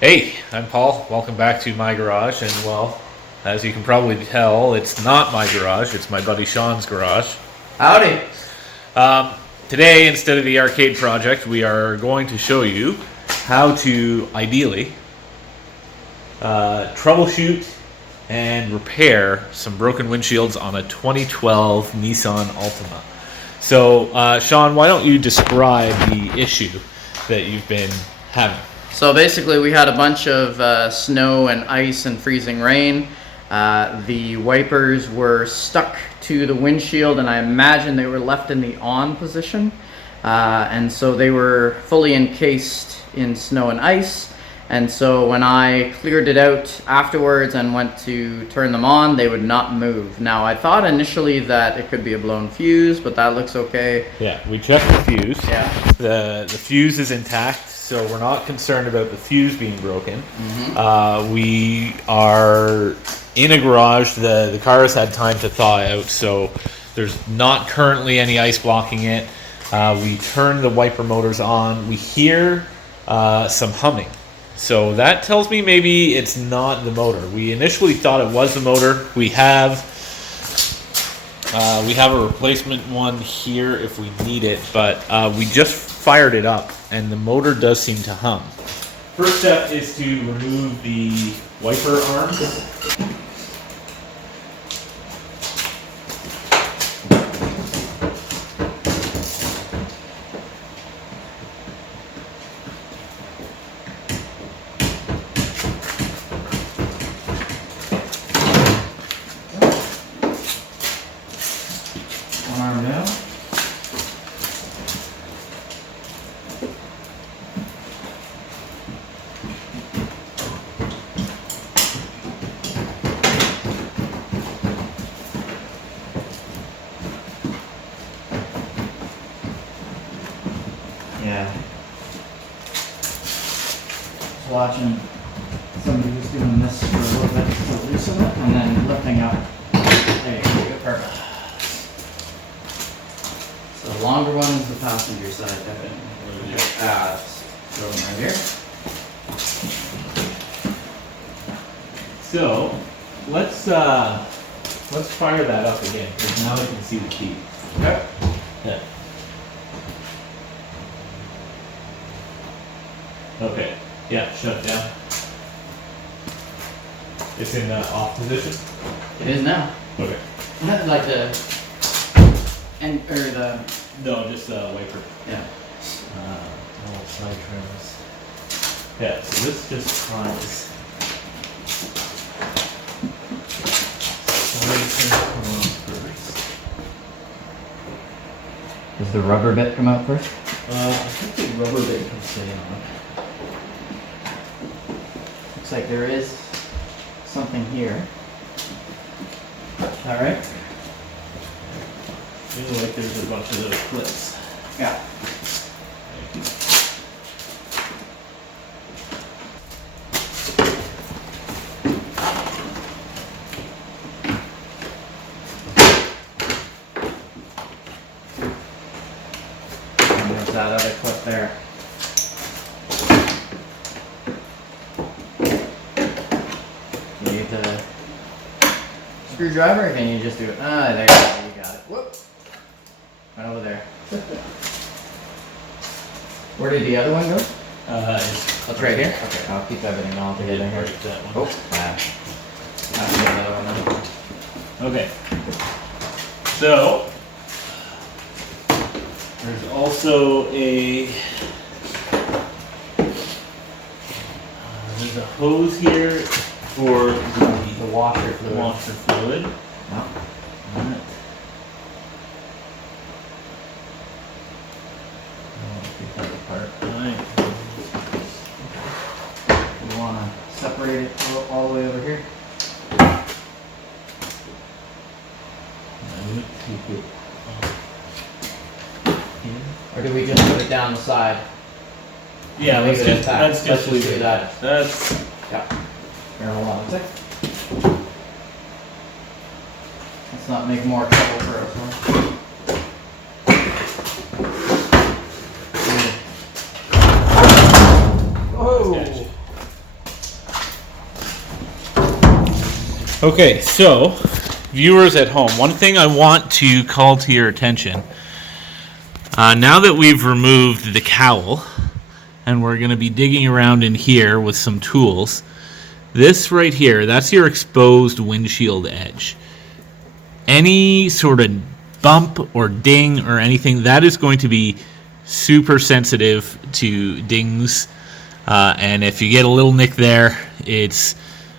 Hey, I'm Paul. Welcome back to my garage. And well, as you can probably tell, it's not my garage, it's my buddy Sean's garage. Howdy. Today, instead of the arcade project, we are going to show you how to ideally troubleshoot and repair some broken windshields on a 2012 Nissan Altima. So, Sean, why don't you describe the issue that you've been having? So basically we had a bunch of snow and ice and freezing rain. The wipers were stuck to the windshield, and I imagine they were left in the on position. And so they were fully encased in snow and ice. And so when I cleared it out afterwards and went to turn them on, they would not move. Now, I thought initially that it could be a blown fuse, but that looks okay. Yeah, we checked the fuse. Yeah. The fuse is intact, so we're not concerned about the fuse being broken. We are in a garage. The car has had time to thaw out, so there's not currently any ice blocking it. We turn the wiper motors on. We hear some humming. So that tells me maybe it's not the motor. We initially thought it was the motor. We have a replacement one here if we need it, but we just fired it up and the motor does seem to hum. First step is to remove the wiper arms. Arm down. Yeah. Just watching somebody who's doing this for a little bit to loosen it and then lifting up. There you go, perfect. So the longer one is the passenger side, definitely. Throw them right here. So let's fire that up again because now I can see the key. Okay. Yeah. Okay. Yeah, shut it down. It's in the off position. It is now. Okay. Like the No, just the wiper. yeah. All side trims. Yeah. So this just tries. Does the rubber bit come out first? I think the rubber bit can stay on. Looks like there is something here. All right. Feels like there's a bunch of little clips. Yeah. And there's that other clip there. You need the screwdriver, or can you just do it? Ah, there you go. You got it. Whoop. Right over there. Where did the other one go? It's right here? Okay, I'll keep everything all together here. That one. Oh, that's the other one. Okay. So there's also there's a hose here for The washer fluid. washer fluid. No. Alright. Keep that apart. Alright. You want to separate it all the way over here? Keep it here. Or do we just put it down the side? Yeah, Leave let's it just intact. let's just Let's leave just it do at that. That's Yeah. Here, hold on a sec. Let's not make more trouble for ourselves. Okay, so viewers at home, one thing I want to call to your attention, now that we've removed the cowl and we're going to be digging around in here with some tools, this right here, that's your exposed windshield edge. Any sort of bump or ding or anything, that is going to be super sensitive to dings, and if you get a little nick there, it's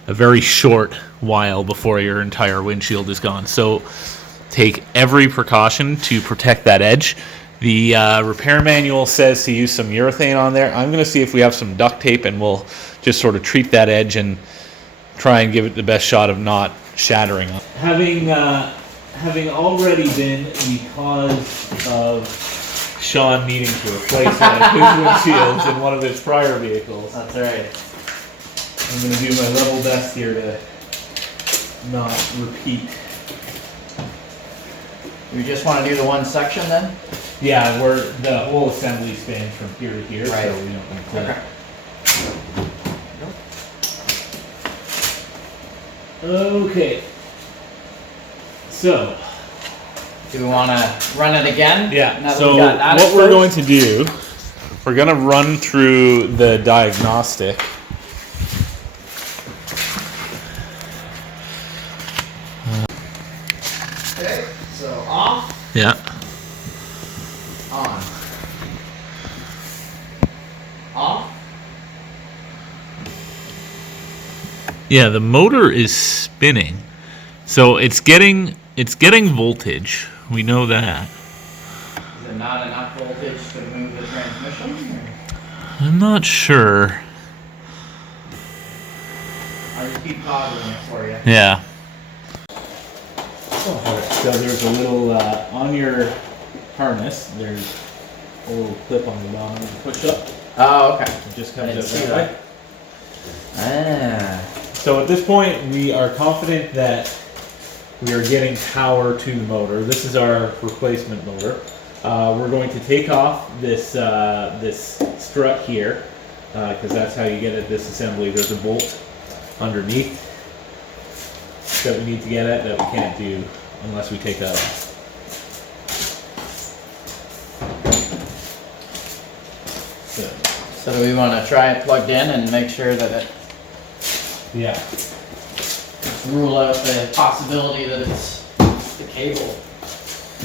a very short while before your entire windshield is gone. So take every precaution to protect that edge. The repair manual says to use some urethane on there. I'm going to see if we have some duct tape, and we'll just sort of treat that edge and try and give it the best shot of not shattering. Having already been the cause of Sean needing to replace one of his windshields in one of his prior vehicles, That's right. I'm going to do my level best here to not repeat. We just want to do the one section then? Yeah, the whole assembly spans from here to here, Right. so we don't want to clear. Okay. So. Do we want to run it again? Yeah. Now that So we got that what we're going exposed? to do, we're going to run through the diagnostic. Okay, so off, Yeah. on. Off. Yeah, the motor is spinning, so it's getting voltage. We know that. Is it not enough voltage to move the transmission? I'm not sure. I'll just keep toggling it for you. Yeah. So there's a little on your harness. There's a little clip on the bottom. You push up. Oh, okay. It just I comes didn't out see that way. Ah. So at this point, we are confident that we are getting power to the motor. This is our replacement motor. We're going to take off this this strut here, because that's how you get at this assembly. There's a bolt underneath that we need to get at that we can't do unless we take that off. So do we want to try it plugged in and make sure that it Yeah. rule out the possibility that it's the cable?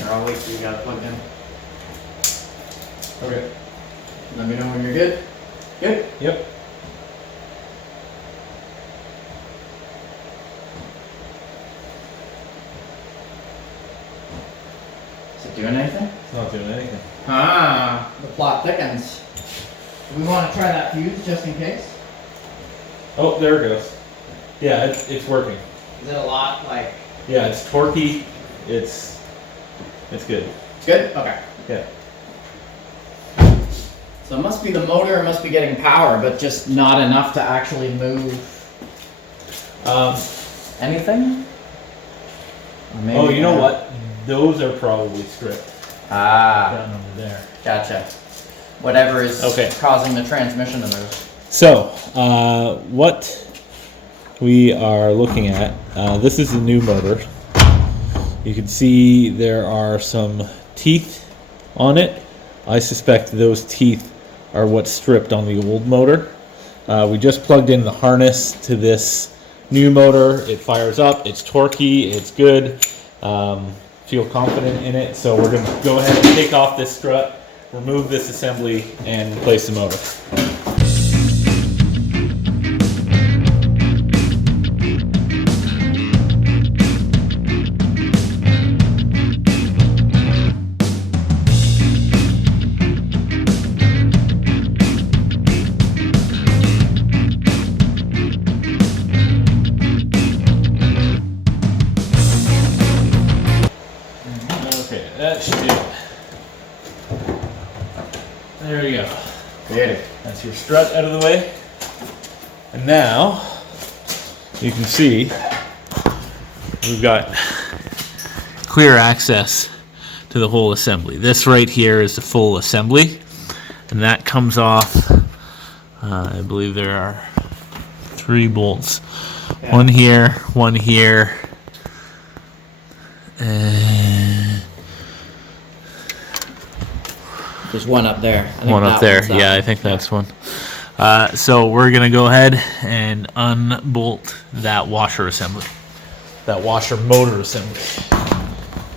Or I'll wait till you got it plugged in. Okay. Let me know when you're good. Good? Yep. Is it doing anything? It's not doing anything. Ah, the plot thickens. Do we want to try that fuse just in case? Oh, there it goes. Yeah, it's working. Is it a lot like... Yeah, it's torquey. It's good. It's good? Okay. Yeah. So it must be the motor, it must be getting power, but just not enough to actually move anything? Or maybe Oh, you know what? Those are probably stripped Ah, down under there. gotcha. Whatever is Okay. causing the transmission to move. So, what we are looking at, this is the new motor. You can see there are some teeth on it. I suspect those teeth are what stripped on the old motor. We just plugged in the harness to this new motor. It fires up, it's torquey, it's good. Feel confident in it, so we're going to go ahead and take off this strut, remove this assembly, and replace the motor. Okay, that should do it. There we go. Beauty. That's your strut out of the way. And now, you can see, we've got clear access to the whole assembly. This right here is the full assembly, and that comes off, I believe there are 3 bolts. Yeah. One here, and There's one up there. I think one up that there. one's that Yeah, I one. think that's one. So we're gonna go ahead and unbolt that washer assembly, that washer motor assembly.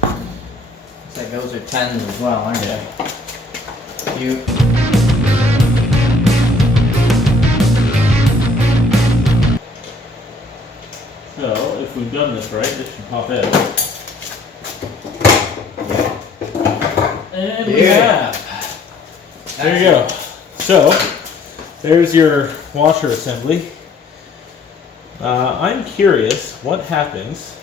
Looks like those are 10s as well, aren't they? You. So if we've done this right, this should pop out. And we have. There you go. So there's your washer assembly. I'm curious what happens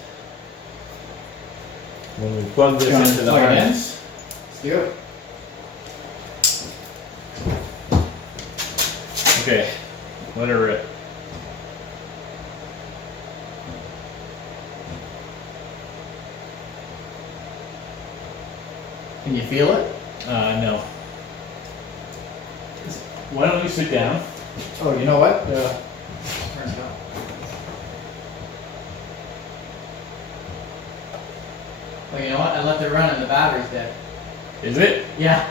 when we plug this into the harness. Let's do it. Okay, let her rip. Can you feel it? No. Why don't you sit down? Oh, you know what? Turn it up. Oh, you know what? I left it running. The battery's dead. Is it? Yeah.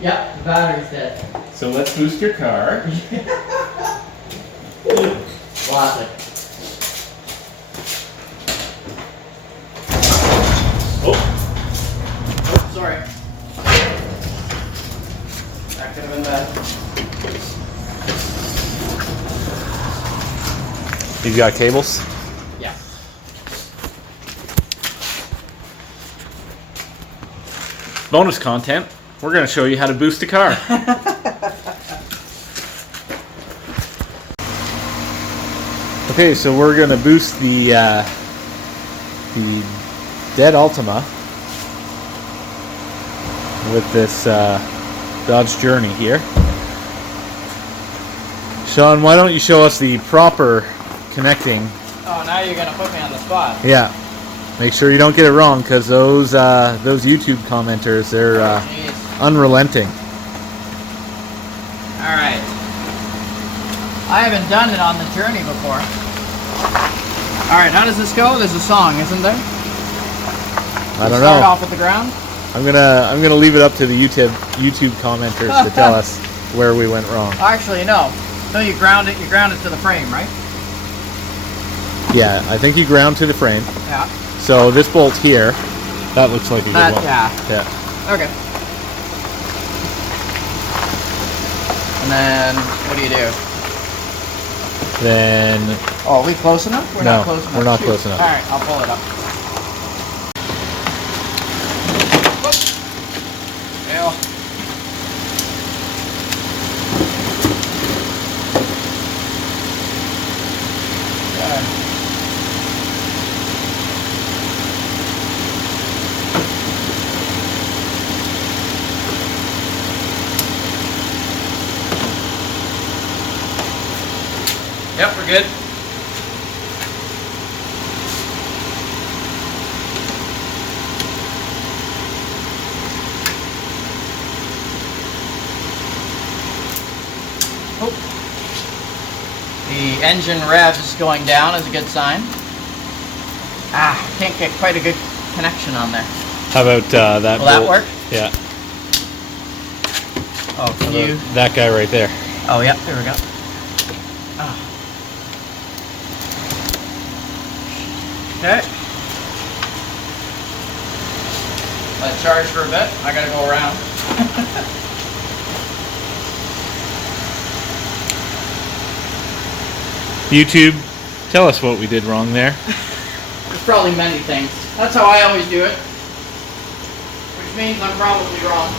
Yep, the battery's dead. So let's boost your car. Classic. Oh, Oh, sorry. That could have been bad. you've got cables? Yeah. Bonus content. We're going to show you how to boost a car. Okay, so we're going to boost the dead Altima with this Dodge Journey here. Sean, why don't you show us the proper connecting? Oh, now you're gonna put me on the spot. Yeah, make sure you don't get it wrong, because those YouTube commenters, they're Jeez. unrelenting. All right. I haven't done it on the Journey before. All right, how does this go? There's a song, isn't there? I don't Start know. off at the ground. I'm gonna leave it up to the YouTube commenters to tell us where we went wrong. Actually, no. No, you ground it. You ground it to the frame, right? Yeah, I think you ground to the frame. Yeah. So this bolt here, that looks like a good one. Yeah. Yeah. Okay. And then what do you do? Then Oh, are we close enough? We're No, not close enough. we're not Shoot. close enough. All right, I'll pull it up. Fail. Yep, we're good. Oh. The engine rev is going down is a good sign. Ah, can't get quite a good connection on there. how about that Will that bolt? work? Yeah. Oh, can you? That guy right there. Oh, yeah, there we go. Ah. Okay. Let it charge for a bit. I gotta go around. YouTube, tell us what we did wrong there. There's probably many things. That's how I always do it. Which means I'm probably wrong.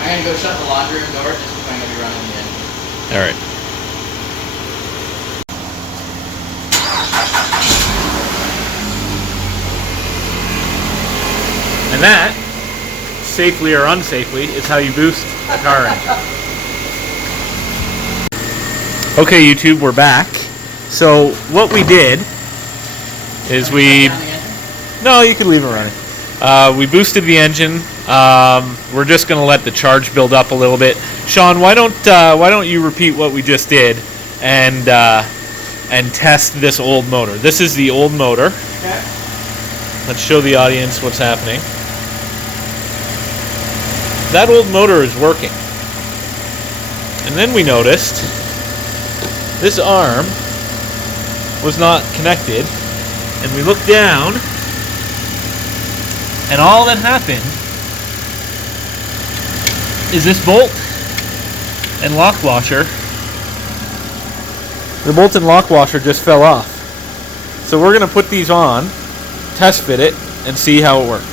I'm gonna go shut the laundry room door just because I'm gonna be running the engine. All right. And that, safely or unsafely, is how you boost a car engine. Okay, YouTube, we're back. So what we did is we... Down the engine? No, you can leave it running. We boosted the engine. We're just going to let the charge build up a little bit. Sean, why don't you repeat what we just did and test this old motor? This is the old motor. Okay. Let's show the audience what's happening. That old motor is working. And then we noticed this arm was not connected, and we looked down, and all that happened is this bolt and lock washer. The bolt and lock washer just fell off. So we're going to put these on, test fit it, and see how it works.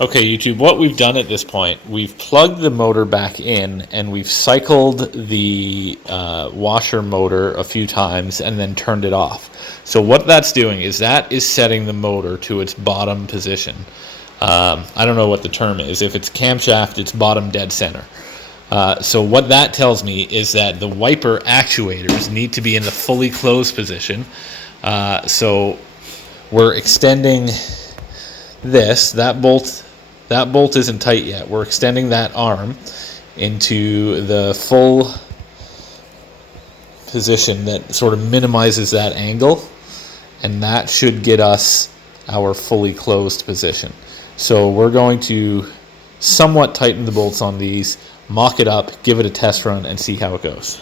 Okay, YouTube, what we've done at this point, we've plugged the motor back in and we've cycled the washer motor a few times and then turned it off. So what that's doing is that is setting the motor to its bottom position. I don't know what the term is. If it's camshaft, it's bottom dead center. So what that tells me is that the wiper actuators need to be in the fully closed position. So we're extending this, that bolt isn't tight yet. We're extending that arm into the full position that sort of minimizes that angle, and that should get us our fully closed position. So we're going to somewhat tighten the bolts on these, mock it up, give it a test run, and see how it goes.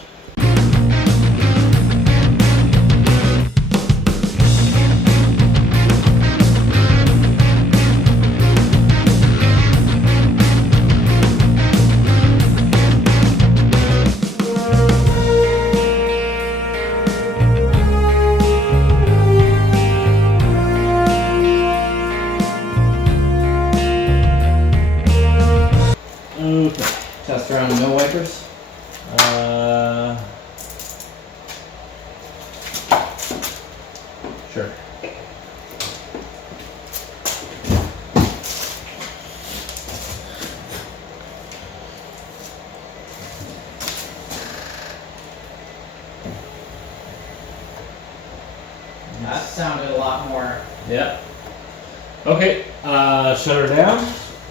Test around no wipers. Sure. That sounded a lot more. Yeah. Okay, shut her down.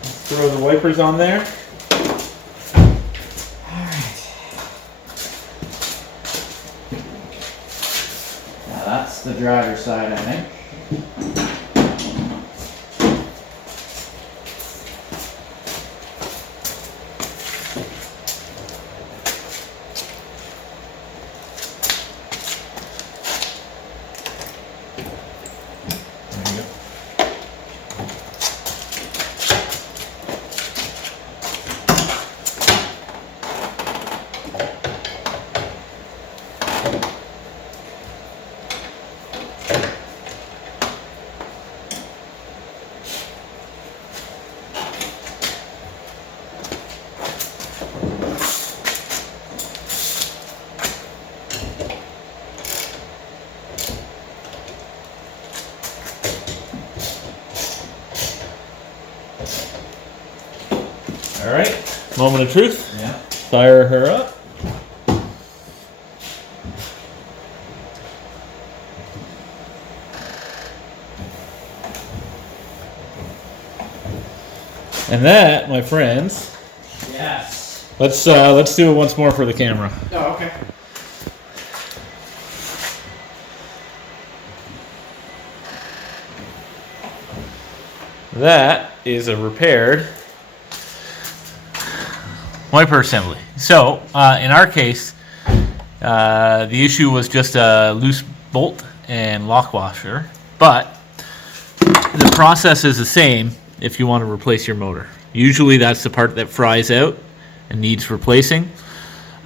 Throw the wipers on there. That's the driver's side, I think. There you go. All right, moment of truth. Yeah. Fire her up. And that, my friends, Yes. let's do it once more for the camera. Oh, okay. That is a repaired wiper assembly. So, in our case, the issue was just a loose bolt and lock washer, but the process is the same if you want to replace your motor. Usually that's the part that fries out and needs replacing.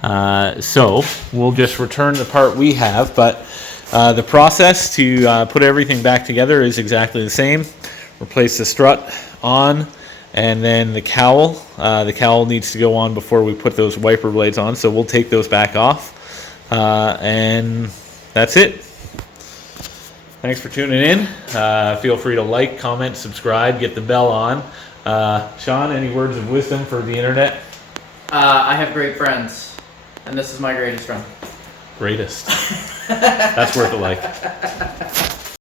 So we'll just return the part we have, but the process to put everything back together is exactly the same. Replace the strut on, and then the cowl. The cowl needs to go on before we put those wiper blades on, so we'll take those back off. And that's it. Thanks for tuning in. Feel free to like, comment, subscribe, get the bell on. Sean, any words of wisdom for the internet? I have great friends, and this is my greatest friend. Greatest. That's worth a like.